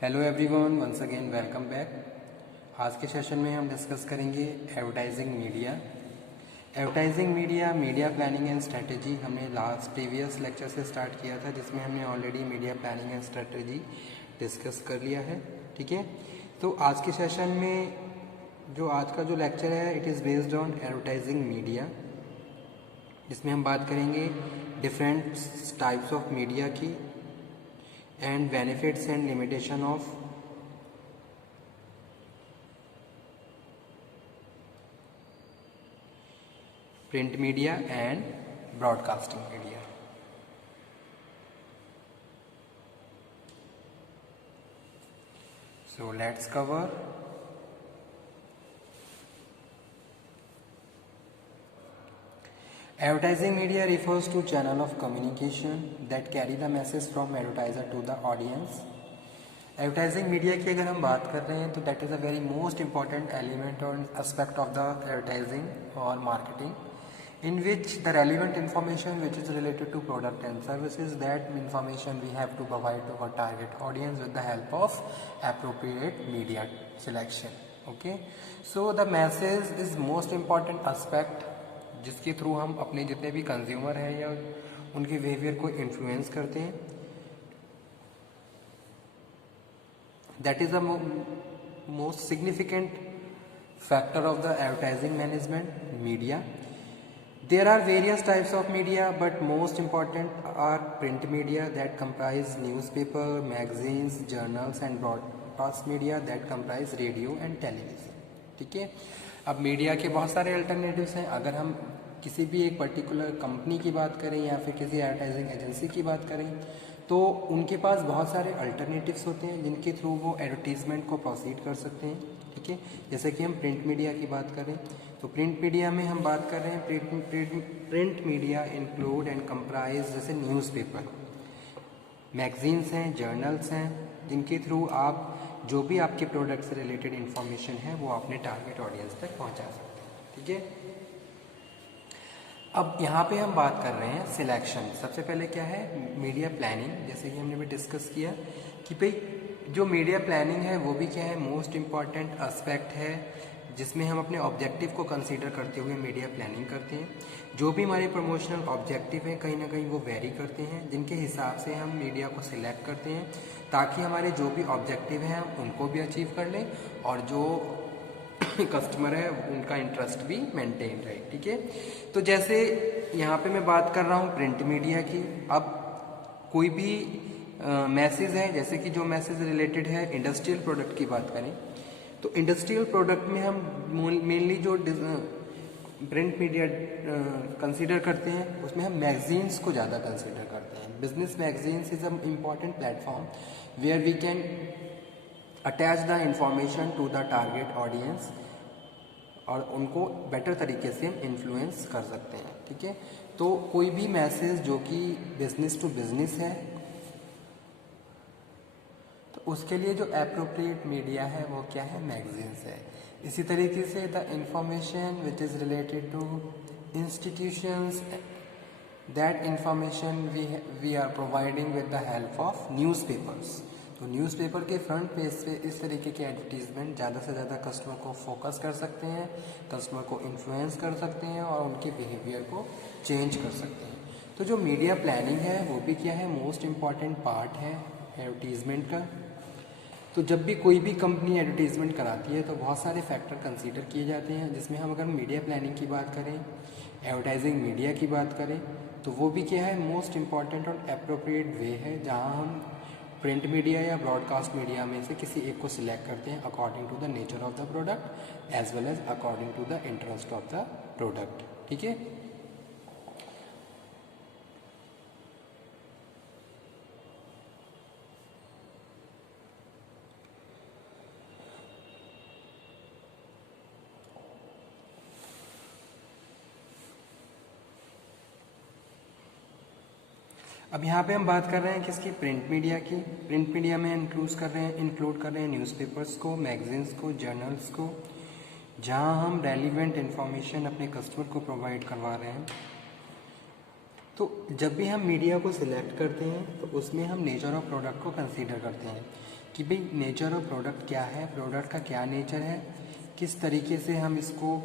Hello everyone, once again welcome back. आज के session में हम डिस्कस करेंगे advertising media. Advertising media, media planning and strategy हमने लास्ट प्रीवियस लेक्चर से स्टार्ट किया था, जिसमें हमने already media planning and strategy discuss कर लिया है। ठीक है, तो आज के सेशन में जो आज का जो लेक्चर है it is based on advertising media, जिसमें हम बात करेंगे डिफरेंट टाइप्स ऑफ मीडिया की and benefits and limitation of print media and broadcasting media. So let's cover advertising media refers to channel of communication that carry the message from advertiser to the audience. Advertising media की अगर हम बात कर रहे हैं तो that is a very most important element और aspect of the advertising और marketing, in which the relevant information which is related to product and services, that information we have to provide to our target audience with the help of appropriate media selection. Okay, so the message is most important aspect जिसके through हम अपने जितने भी consumer हैं या उनके behaviour को influence करते हैं। That is the most significant factor of the advertising management media. There are various types of media, but most important are print media that comprise newspaper, magazines, journals and broadcast media that comprise radio and television. ठीक है, अब media के बहुत सारे alternatives हैं। अगर हम किसी भी एक पर्टिकुलर कंपनी की बात करें या फिर किसी एडवर्टाइजिंग एजेंसी की बात करें तो उनके पास बहुत सारे अल्टरनेटिव्स होते हैं जिनके थ्रू वो एडवर्टीजमेंट को प्रोसीड कर सकते हैं। ठीक है, जैसे कि हम प्रिंट मीडिया की बात करें तो प्रिंट मीडिया में हम बात कर रहे हैं print media include and comprise जैसे न्यूज़पेपर, मैगजीन्स हैं, जर्नल्स हैं, जिनके थ्रू आप जो भी आपके प्रोडक्ट से रिलेटेड इन्फॉर्मेशन है वो अपने टारगेट ऑडियंस तक पहुंचा सकते हैं। ठीक है, अब यहाँ पे हम बात कर रहे हैं सिलेक्शन। सबसे पहले क्या है मीडिया प्लानिंग, जैसे कि हमने भी डिस्कस किया कि भाई जो मीडिया प्लानिंग है वो भी क्या है मोस्ट इम्पॉर्टेंट एस्पेक्ट है, जिसमें हम अपने ऑब्जेक्टिव को कंसीडर करते हुए मीडिया प्लानिंग करते हैं। जो भी हमारे प्रमोशनल ऑब्जेक्टिव हैं कहीं ना कहीं वो वेरी करते हैं, जिनके हिसाब से हम मीडिया को सिलेक्ट करते हैं ताकि हमारे जो भी ऑब्जेक्टिव हैं हम उनको भी अचीव कर लें और जो कस्टमर है उनका इंटरेस्ट भी मेंटेन रहे। ठीक है, तो जैसे यहाँ पे मैं बात कर रहा हूँ प्रिंट मीडिया की। अब कोई भी मैसेज है, जैसे कि जो मैसेज रिलेटेड है इंडस्ट्रियल प्रोडक्ट की बात करें तो इंडस्ट्रियल प्रोडक्ट में हम मेनली जो प्रिंट मीडिया कंसीडर करते हैं उसमें हम मैगजीन्स को ज़्यादा कंसीडर करते हैं। Business magazines is a important platform where we can attach the information to the target audience और उनको बेटर तरीके से हम इन्फ्लुएंस कर सकते हैं। ठीक है, तो कोई भी मैसेज जो कि बिजनेस टू बिजनेस है तो उसके लिए जो एप्रोप्रिएट मीडिया है वो क्या है मैगजीन्स है। इसी तरीके से the information which is related to institutions, that information we are providing with the help of newspapers. तो न्यूज़पेपर के फ्रंट पेज पे इस तरीके के एडवर्टीजमेंट ज़्यादा से ज़्यादा कस्टमर को फोकस कर सकते हैं, कस्टमर को इन्फ्लुएंस कर सकते हैं और उनके बिहेवियर को चेंज कर सकते हैं। तो जो मीडिया प्लानिंग है वो भी क्या है मोस्ट इम्पॉर्टेंट पार्ट है एडवर्टीजमेंट का। तो जब भी कोई भी कंपनी एडवर्टीजमेंट कराती है तो बहुत सारे फैक्टर कंसीडर किए जाते हैं, जिसमें हम अगर मीडिया प्लानिंग की बात करें, एडवर्टाइजिंग मीडिया की बात करें तो वो भी क्या है मोस्ट इम्पॉर्टेंट और अप्रोप्रिएट वे है जहाँ हम प्रिंट मीडिया या ब्रॉडकास्ट मीडिया में से किसी एक को सिलेक्ट करते हैं according to the nature of the product as well as according to the interest of the product. ठीक है, अब यहाँ पे हम बात कर रहे हैं किसकी प्रिंट मीडिया की। प्रिंट मीडिया में इंक्लूड कर रहे हैं न्यूज़पेपर्स को, मैगजीन्स को, जर्नल्स को, जहाँ हम रेलिवेंट इन्फॉर्मेशन अपने कस्टमर को प्रोवाइड करवा रहे हैं। तो जब भी हम मीडिया को सिलेक्ट करते हैं तो उसमें हम नेचर ऑफ प्रोडक्ट को कंसीडर करते हैं। कि भाई नेचर ऑफ प्रोडक्ट क्या है, प्रोडक्ट का क्या नेचर है, किस तरीके से हम इसको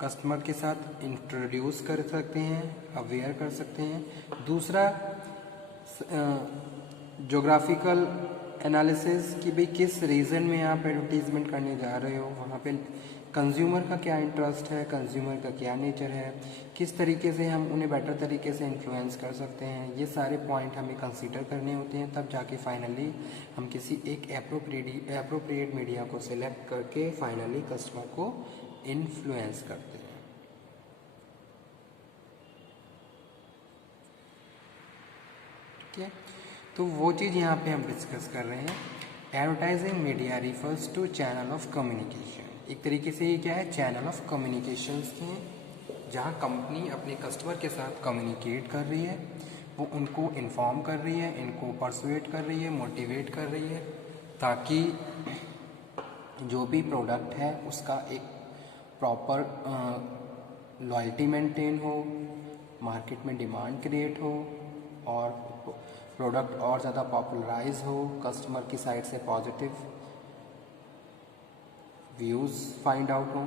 कस्टमर के साथ इंट्रोड्यूस कर सकते हैं, अवेयर कर सकते हैं। दूसरा जोग्राफिकल एनालिसिस कि भाई किस रीजन में आप एडवर्टीजमेंट करने जा रहे हो, वहाँ पे कंज्यूमर का क्या इंटरेस्ट है, कंज्यूमर का क्या नेचर है, किस तरीके से हम उन्हें बेटर तरीके से इन्फ्लुएंस कर सकते हैं। ये सारे पॉइंट हमें कंसीडर करने होते हैं, तब जाके फाइनली हम किसी एक एप्रोप्रिएट मीडिया को सिलेक्ट करके फाइनली कस्टमर को इन्फ्लुएंस करते हैं। ठीक है, तो वो चीज़ यहाँ पे हम डिस्कस कर रहे हैं। Advertising media refers to channel of communication. एक तरीके से ये क्या है, चैनल ऑफ कम्युनिकेशंस हैं, जहाँ कंपनी अपने कस्टमर के साथ कम्युनिकेट कर रही है, वो उनको इन्फॉर्म कर रही है, इनको परसुएट कर रही है, मोटिवेट कर रही है, ताकि जो भी प्रोडक्ट है उसका एक प्रॉपर लॉयल्टी मेंटेन हो, मार्केट में डिमांड क्रिएट हो और प्रोडक्ट और ज़्यादा पॉपुलराइज हो, कस्टमर की साइड से पॉजिटिव व्यूज़ फाइंड आउट हो,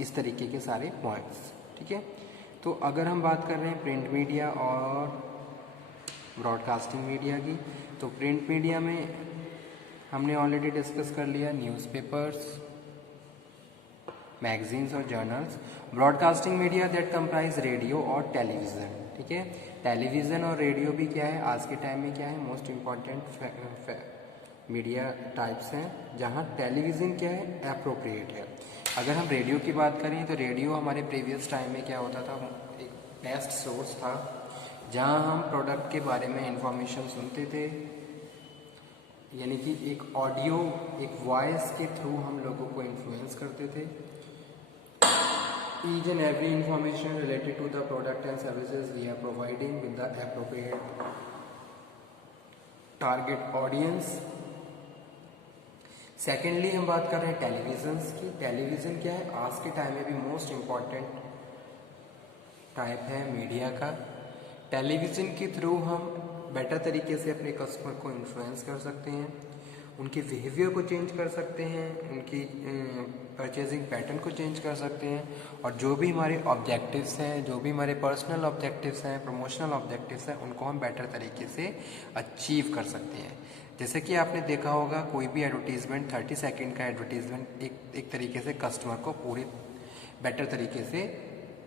इस तरीके के सारे पॉइंट्स। ठीक है, तो अगर हम बात कर रहे हैं प्रिंट मीडिया और ब्रॉडकास्टिंग मीडिया की, तो प्रिंट मीडिया में हमने ऑलरेडी डिस्कस कर लिया न्यूज़पेपर्स, मैगजीन्स और journals. Broadcasting media that comprise radio और टेलीविज़न। ठीक है, टेलीविज़न और रेडियो भी क्या है, आज के टाइम में क्या है, मोस्ट इम्पॉर्टेंट मीडिया टाइप्स हैं, जहाँ टेलीविज़न क्या है, एप्रोप्रिएट है। अगर हम रेडियो की बात करें तो रेडियो हमारे प्रीवियस टाइम में क्या होता था, एक बेस्ट सोर्स था जहाँ हम प्रोडक्ट के बारे में इंफॉर्मेशन सुनते थे, यानी कि एक ऑडियो, एक वॉइस के थ्रू हम लोगों को इन्फ्लुएंस करते थे। Each and every information related to the product and services we are providing with the appropriate target audience. Secondly हम बात कर रहे हैं टेलीविज़न की। टेलीविज़न क्या है, आज के टाइम में भी मोस्ट इम्पॉर्टेंट टाइप है मीडिया का। टेलीविज़न के थ्रू हम बेटर तरीके से अपने कस्टमर को इन्फ्लुएंस कर सकते हैं, उनके बिहेवियर को चेंज कर सकते हैं, उनकी परचेजिंग पैटर्न को चेंज कर सकते हैं, और जो भी हमारे ऑब्जेक्टिव्स हैं, जो भी हमारे पर्सनल ऑब्जेक्टिव्स हैं, प्रमोशनल ऑब्जेक्टिव्स हैं, उनको हम बेटर तरीके से अचीव कर सकते हैं। जैसे कि आपने देखा होगा कोई भी एडवर्टीज़मेंट 30 सेकंड का एडवर्टीज़मेंट एक तरीके से कस्टमर को पूरी बेटर तरीके से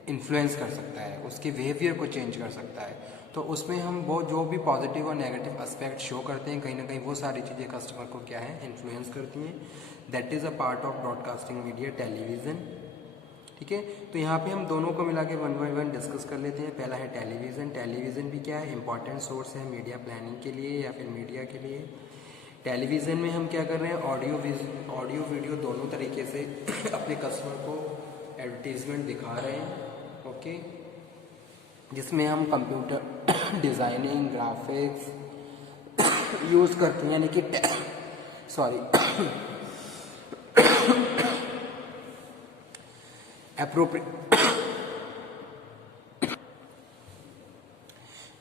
इन्फ्लुएंस कर सकता है, उसके बिहेवियर को चेंज कर सकता है। तो उसमें हम वो जो भी पॉजिटिव और नेगेटिव एस्पेक्ट शो करते हैं, कहीं ना कहीं वो सारी चीज़ें कस्टमर को क्या है, इन्फ्लुएंस करती हैं। That is a part of broadcasting media, television. ठीक है, तो यहाँ पे हम दोनों को मिला के वन बाई वन डिस्कस कर लेते हैं। पहला है टेलीविज़न। टेलीविज़न भी क्या है, इंपॉर्टेंट सोर्स है मीडिया प्लानिंग के लिए या फिर मीडिया के लिए। टेलीविज़न में हम क्या कर रहे हैं, ऑडियो वीडियो दोनों तरीके से अपने कस्टमर को एडवर्टीज़मेंट दिखा रहे हैं। ओके, जिसमें हम कंप्यूटर डिज़ाइनिंग, ग्राफिक्स यूज़ करते हैं, यानी कि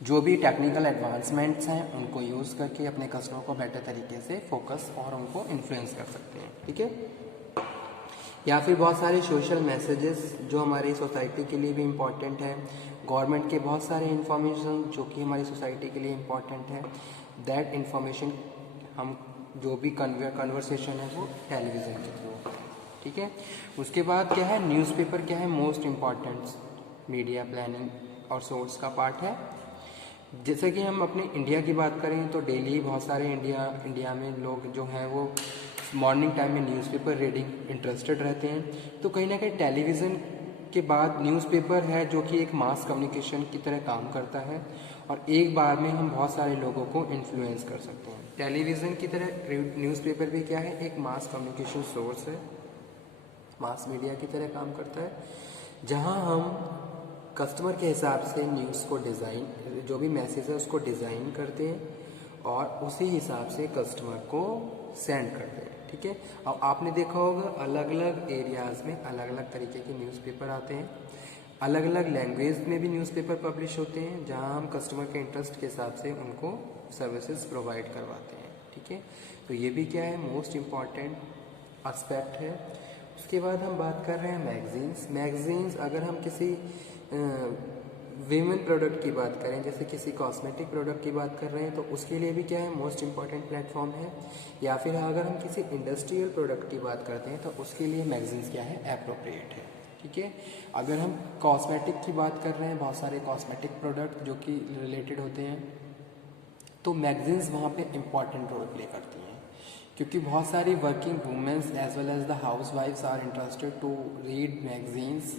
जो भी टेक्निकल एडवांसमेंट्स हैं उनको यूज़ करके अपने कस्टमर को बेटर तरीके से फोकस और उनको इन्फ्लुएंस कर सकते हैं। ठीक है, या फिर बहुत सारे सोशल मैसेजेस जो हमारी सोसाइटी के लिए भी इम्पॉर्टेंट है, गवर्नमेंट के बहुत सारे इन्फॉर्मेशन जो कि हमारी सोसाइटी के लिए इम्पॉर्टेंट है, दैट इन्फॉर्मेशन हम जो भी कन्वर्सेशन है वो टेलीविज़न के थ्रू होता है। ठीक है, उसके बाद क्या है, न्यूज़पेपर क्या है, मोस्ट इम्पॉर्टेंट मीडिया प्लानिंग और सोर्स का पार्ट है। जैसे कि हम अपने इंडिया की बात करें तो डेली बहुत सारे इंडिया में लोग जो हैं वो मॉर्निंग टाइम में न्यूज़पेपर रीडिंग इंटरेस्टेड रहते हैं। तो कहीं ना कहीं टेलीविज़न के बाद न्यूज़पेपर है जो कि एक मास कम्युनिकेशन की तरह काम करता है, और एक बार में हम बहुत सारे लोगों को इन्फ्लुएंस कर सकते हैं। टेलीविज़न की तरह न्यूज़पेपर भी क्या है, एक मास कम्युनिकेशन सोर्स है, मास मीडिया की तरह काम करता है, जहां हम कस्टमर के हिसाब से न्यूज़ को डिज़ाइन, जो भी मैसेज है उसको डिज़ाइन करते हैं और उसी हिसाब से कस्टमर को सेंड करते हैं। ठीक है, अब आपने देखा होगा अलग अलग एरियाज़ में अलग अलग तरीके के न्यूज़पेपर आते हैं, अलग अलग लैंग्वेज में भी न्यूज़पेपर पब्लिश होते हैं, जहां हम कस्टमर के इंटरेस्ट के हिसाब से उनको सर्विसेज प्रोवाइड करवाते हैं। ठीक है। तो ये भी क्या है, मोस्ट इम्पॉर्टेंट एस्पेक्ट है। उसके बाद हम बात कर रहे हैं मैगजीन्स। मैगजीन्स अगर हम किसी वीमेन प्रोडक्ट की बात करें, जैसे किसी कॉस्मेटिक प्रोडक्ट की बात कर रहे हैं, तो उसके लिए भी क्या है, मोस्ट इम्पॉर्टेंट प्लेटफॉर्म है। या फिर अगर हम किसी इंडस्ट्रियल प्रोडक्ट की बात करते हैं तो उसके लिए मैगजीन्स क्या है, एप्रोप्रिएट है। ठीक है। अगर हम कॉस्मेटिक की बात कर रहे हैं, बहुत सारे कॉस्मेटिक प्रोडक्ट जो कि रिलेटेड होते हैं, तो मैगजीन्स वहाँ पे इम्पॉर्टेंट रोल प्ले करती हैं, क्योंकि बहुत सारी working womens as well as the housewifes are interested to read magazines,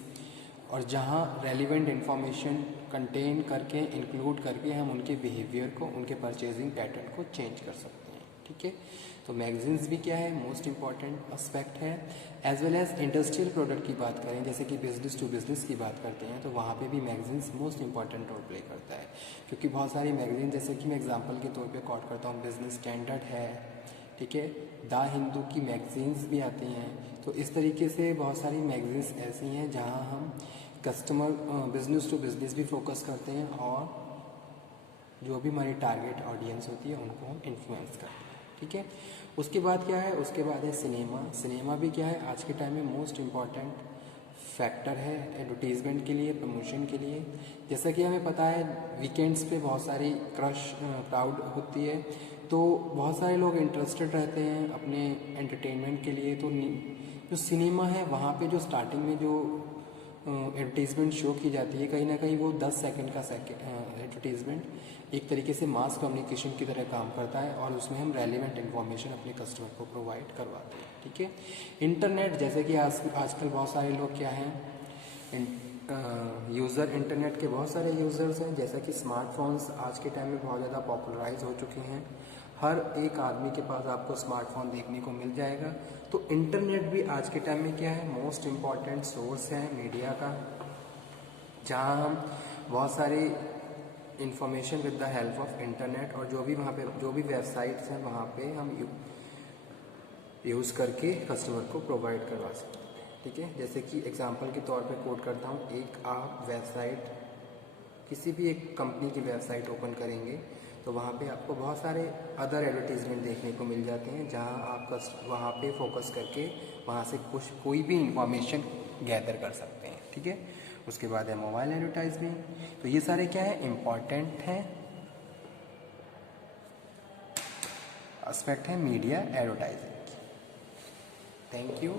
और जहाँ रेलिवेंट इंफॉर्मेशन कंटेन करके इंक्लूड करके हम उनके बिहेवियर को, उनके परचेजिंग पैटर्न को चेंज कर सकते हैं। ठीक है। तो मैगजीन्स भी क्या है, मोस्ट इम्पॉर्टेंट एस्पेक्ट है। As well as industrial product की बात करें, जैसे कि बिजनेस टू बिजनेस की बात करते हैं, तो वहाँ पे भी magazines most important role play करता है, क्योंकि बहुत सारी मैगजीन, जैसे कि मैं एग्जांपल के तौर पे कोट करता हूँ, बिजनेस स्टैंडर्ड है, ठीक है, द हिंदू की मैगजीन्स भी आती हैं। तो इस तरीके से बहुत सारी मैगजीन्स ऐसी हैं जहाँ हम कस्टमर बिजनेस टू बिजनेस भी फोकस करते हैं, और जो भी हमारी टारगेट ऑडियंस होती है उनको हम इन्फ्लुएंस करते हैं। ठीक है। उसके बाद क्या है, उसके बाद है सिनेमा। सिनेमा भी क्या है, आज के टाइम में मोस्ट इम्पॉर्टेंट फैक्टर है एडवर्टीज़मेंट के लिए, प्रमोशन के लिए। जैसा कि हमें पता है वीकेंड्स पे बहुत सारी क्रश क्राउड होती है, तो बहुत सारे लोग इंटरेस्टेड रहते हैं अपने एंटरटेनमेंट के लिए। तो जो सिनेमा है वहाँ पे जो स्टार्टिंग में जो एडवर्टीज़मेंट शो की जाती है, कहीं ना कहीं वो 10 सेकंड का एडवर्टीज़मेंट एक तरीके से मास कम्युनिकेशन की तरह काम करता है, और उसमें हम रेलिवेंट इन्फॉर्मेशन अपने कस्टमर को प्रोवाइड करवाते हैं। ठीक है। इंटरनेट, जैसे कि आजकल बहुत सारे लोग क्या हैं, यूज़र, इंटरनेट के बहुत सारे यूज़र्स हैं। जैसा कि स्मार्टफोन्स आज के टाइम में बहुत ज़्यादा पॉपुलराइज हो चुके हैं, हर एक आदमी के पास आपको स्मार्टफोन देखने को मिल जाएगा। तो इंटरनेट भी आज के टाइम में क्या है, मोस्ट इम्पॉर्टेंट सोर्स है मीडिया का, जहाँ हम बहुत सारी information with the help of internet, और जो भी वहाँ पे जो भी वेबसाइट्स हैं वहाँ पे हम यूज़ करके कस्टमर को प्रोवाइड करवा सकते हैं। ठीक है। जैसे कि एग्जांपल के तौर पे कोट करता हूँ, एक आप वेबसाइट, किसी भी एक कंपनी की वेबसाइट ओपन करेंगे तो वहाँ पे आपको बहुत सारे अदर एडवर्टीजमेंट देखने को मिल जाते हैं, जहाँ आप वहाँ पे फोकस करके वहाँ से कुछ कोई भी इंफॉर्मेशन गैदर कर सकते हैं। ठीक है। उसके बाद है मोबाइल एडवर्टाइजमेंट। तो ये सारे क्या है, इम्पॉर्टेंट हैं एस्पेक्ट है मीडिया एडवर्टाइजिंग। Thank you.